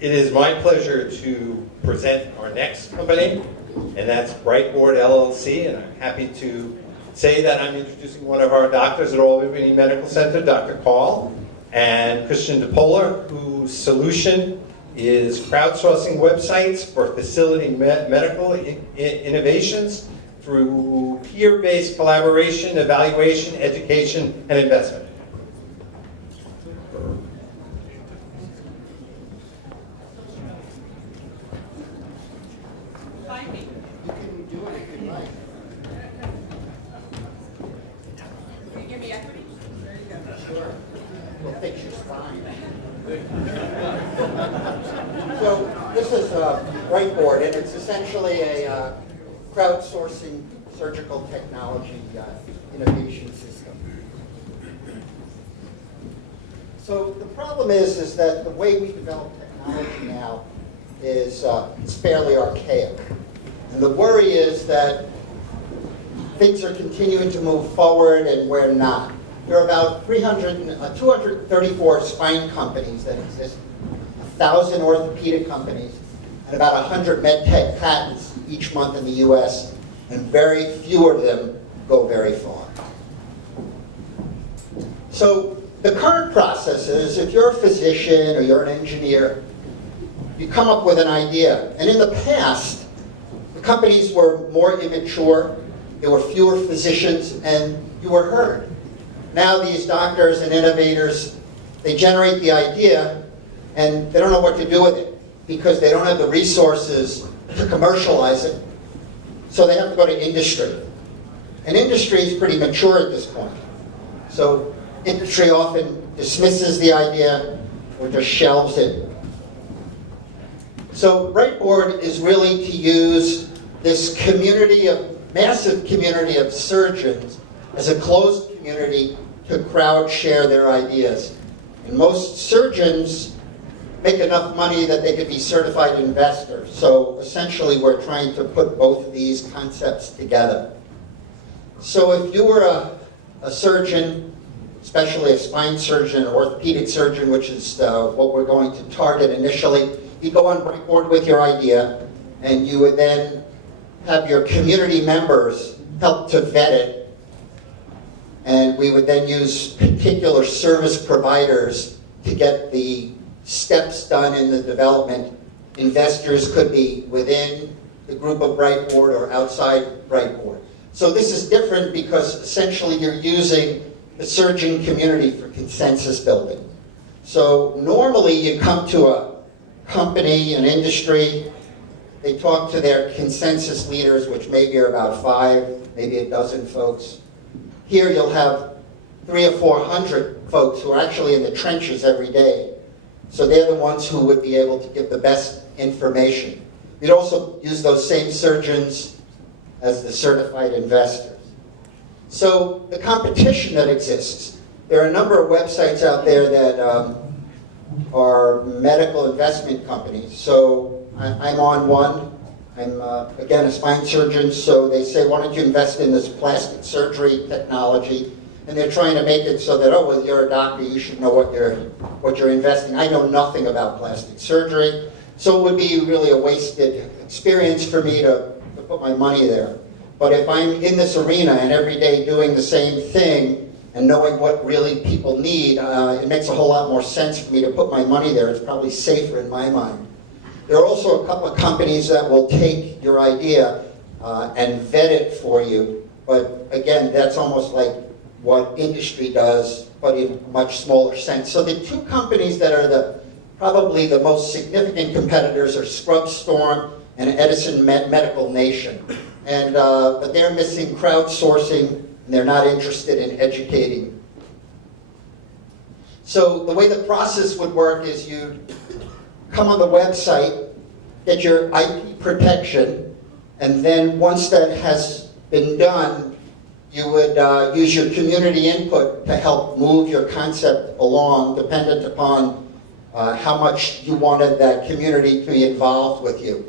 It is my pleasure to present our next company, and that's Brightboard LLC, and I'm happy to say that I'm introducing one of our doctors at Albany Medical Center, Dr. Carl, and Christian DePola, whose solution is crowdsourcing websites for facility medical innovations through peer-based collaboration, evaluation, education, and investment. So this is Brightboard, and it's essentially a crowdsourcing surgical technology innovation system. So the problem is that the way we develop technology now is it's fairly archaic. And the worry is that things are continuing to move forward and we're not. There are about 234 spine companies that exist, 1,000 orthopedic companies, and about 100 med tech patents each month in the US, and very few of them go very far. So the current process is, if you're a physician or you're an engineer, you come up with an idea. And in the past, the companies were more immature, there were fewer physicians, and you were heard. Now these doctors and innovators, they generate the idea and they don't know what to do with it because they don't have the resources to commercialize it. So they have to go to industry. And industry is pretty mature at this point. So industry often dismisses the idea or just shelves it. So Brightboard is really to use this massive community of surgeons as a closed community to crowd share their ideas. And most surgeons make enough money that they could be certified investors. So essentially we're trying to put both of these concepts together. So if you were a surgeon, especially a spine surgeon or orthopedic surgeon, which is what we're going to target initially, you go on Brightboard with your idea, and you would then have your community members help to vet it. And we would then use particular service providers to get the steps done in the development. Investors could be within the group of Brightboard or outside Brightboard. So this is different because essentially you're using the surgeon community for consensus building. So normally you come to a company, an industry, they talk to their consensus leaders, which maybe are about 5, maybe a dozen folks. Here you'll have 300 or 400 folks who are actually in the trenches every day. So they're the ones who would be able to give the best information. You'd also use those same surgeons as the certified investors. So the competition that exists, there are a number of websites out there that are medical investment companies. So I'm on one. I'm, again, a spine surgeon, so they say, why don't you invest in this plastic surgery technology? And they're trying to make it so that, oh, well, you're a doctor, you should know what you're investing. I know nothing about plastic surgery, so it would be really a wasted experience for me to put my money there. But if I'm in this arena and every day doing the same thing and knowing what really people need, it makes a whole lot more sense for me to put my money there. It's probably safer in my mind. There are also a couple of companies that will take your idea and vet it for you. But again, that's almost like what industry does, but in a much smaller sense. So the two companies that are probably the most significant competitors are ScrubStorm and Edison Medical Nation. And, but they're missing crowdsourcing, and they're not interested in educating. So the way the process would work is you'd come on the website, get your IP protection, and then once that has been done, you would use your community input to help move your concept along, dependent upon how much you wanted that community to be involved with you.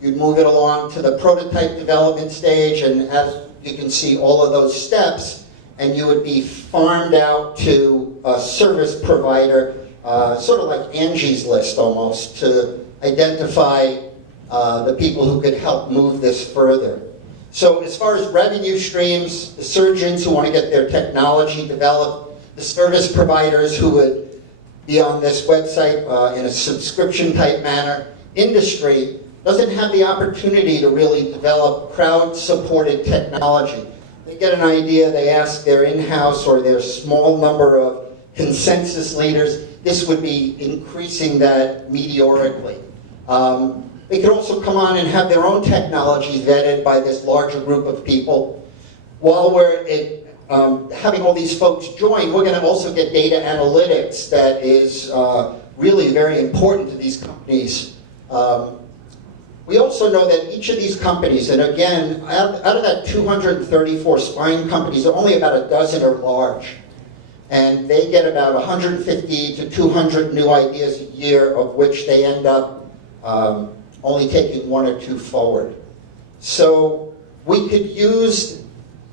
You'd move it along to the prototype development stage, and as you can see all of those steps, and you would be farmed out to a service provider sort of like Angie's List almost, to identify the people who could help move this further. So as far as revenue streams, the surgeons who want to get their technology developed, the service providers who would be on this website in a subscription type manner, industry doesn't have the opportunity to really develop crowd-supported technology. They get an idea, they ask their in-house or their small number of consensus leaders. This would be increasing that meteorically. They could also come on and have their own technology vetted by this larger group of people. While we're having all these folks join, we're going to also get data analytics that is really very important to these companies. We also know that each of these companies, and again, out of that 234 spine companies, only about a dozen are large. And they get about 150 to 200 new ideas a year, of which they end up only taking one or two forward. So we could use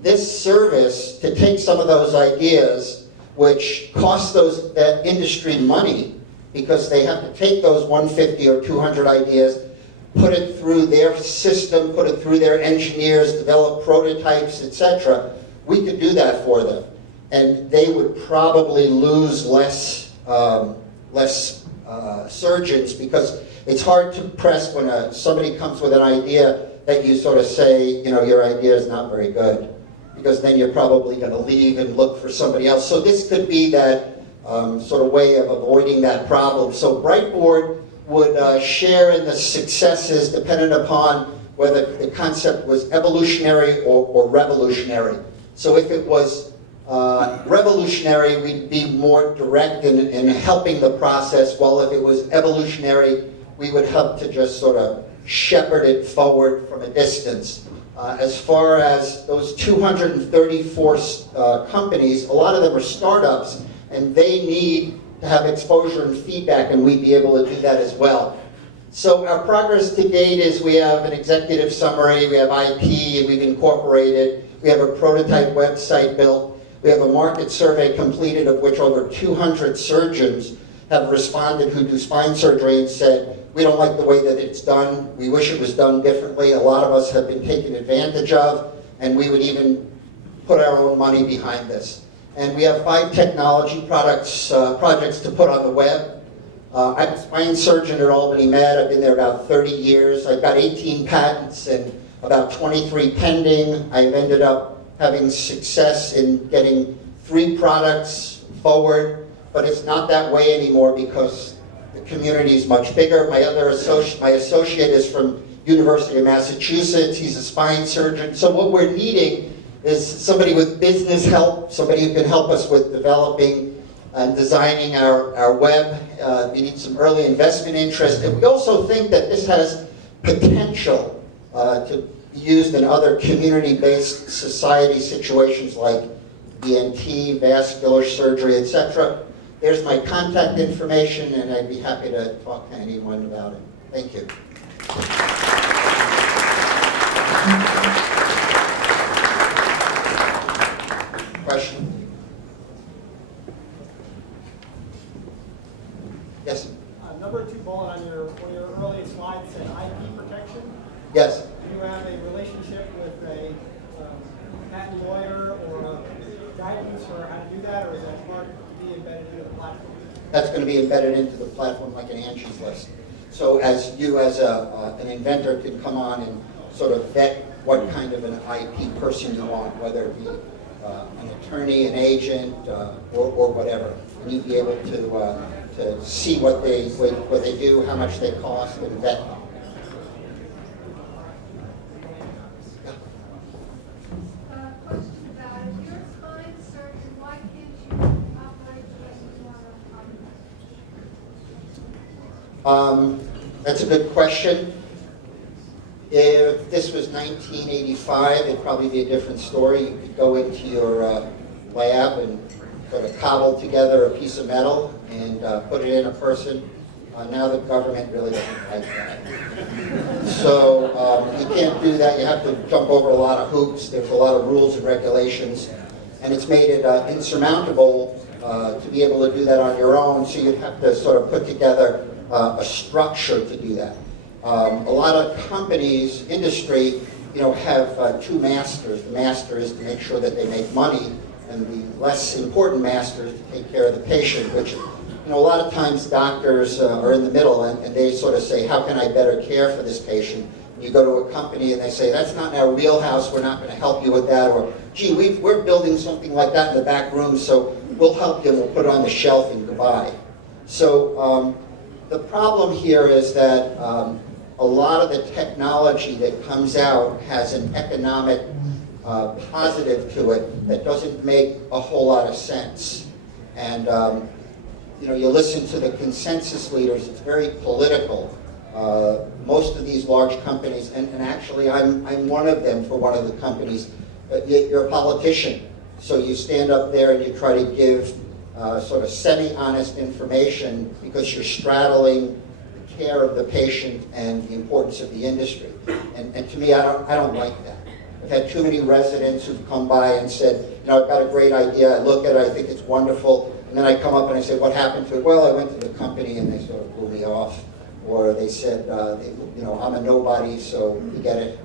this service to take some of those ideas, which cost that industry money, because they have to take those 150 or 200 ideas, put it through their system, put it through their engineers, develop prototypes, etc. We could do that for them. And they would probably lose less surgeons, because it's hard to press when somebody comes with an idea that you sort of say, you know, your idea is not very good, because then you're probably going to leave and look for somebody else. So this could be that sort of way of avoiding that problem. So Brightboard would share in the successes dependent upon whether the concept was evolutionary or revolutionary. So if it was revolutionary, we'd be more direct in helping the process, while if it was evolutionary, we would help to just sort of shepherd it forward from a distance. As far as those 234 companies, a lot of them are startups, and they need to have exposure and feedback, and we'd be able to do that as well. So our progress to date is we have an executive summary, we have IP, we've incorporated, we have a prototype website built, we have a market survey completed, of which over 200 surgeons have responded who do spine surgery and said, we don't like the way that it's done, we wish it was done differently. A lot of us have been taken advantage of, and we would even put our own money behind this. And we have 5 technology projects to put on the web. I'm a spine surgeon at Albany Med. I've been there about 30 years. I've got 18 patents and about 23 pending. I've ended up having success in getting 3 products forward, but it's not that way anymore because the community is much bigger. My associate is from University of Massachusetts. He's a spine surgeon. So what we're needing is somebody with business help, somebody who can help us with developing and designing our web. We need some early investment interest. And we also think that this has potential to be used in other community-based society situations like ENT, vascular surgery, etc. There's my contact information, and I'd be happy to talk to anyone about it. Thank you. Question? Yes? Number 2 bullet on one of your early slides said IP protection. Yes. Do you have a relationship with a patent lawyer or guidance for how to do that, or is that part to be embedded into the platform? That's going to be embedded into the platform like an Angie's List. So as you as an inventor can come on and sort of vet what kind of an IP person you want, whether it be an attorney, an agent, or whatever. And you'd be able to see what they do, how much they cost, and vet them. Question about it. If you're a spine surgeon, why can't you operate just as That's a good question. If this was 1985, it'd probably be a different story. You could go into your lab and sort of cobble together a piece of metal and put it in a person. Now the government really doesn't like that. So you can't do that. You have to jump over a lot of hoops. There's a lot of rules and regulations. And it's made it insurmountable to to be able to do that on your own, so you'd have to sort of put together a structure to do that. A lot of companies, industry, have two masters. The master is to make sure that they make money, and the less important master is to take care of the patient, which, a lot of times doctors are in the middle, and they sort of say, how can I better care for this patient? You go to a company and they say, that's not in our wheelhouse, we're not going to help you with that, or, gee, we're building something like that in the back room, so we'll help you and we'll put it on the shelf and goodbye. So the problem here is that a lot of the technology that comes out has an economic positive to it that doesn't make a whole lot of sense. And you listen to the consensus leaders, it's very political. Most of these large companies, and actually I'm one of them for one of the companies, you're a politician. So you stand up there and you try to give sort of semi-honest information because you're straddling the care of the patient and the importance of the industry. And to me, I don't like that. I've had too many residents who've come by and said, I've got a great idea, I look at it, I think it's wonderful, and then I come up and I say, what happened to it? Well, I went to the company and they sort of blew me off. Or they said, I'm a nobody, so forget it.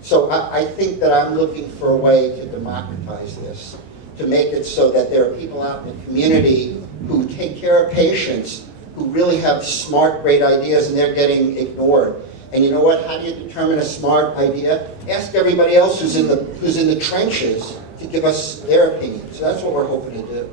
So I think that I'm looking for a way to democratize this, to make it so that there are people out in the community who take care of patients who really have smart, great ideas, and they're getting ignored. And you know what? How do you determine a smart idea? Ask everybody else who's in the trenches to give us their opinion. So that's what we're hoping to do.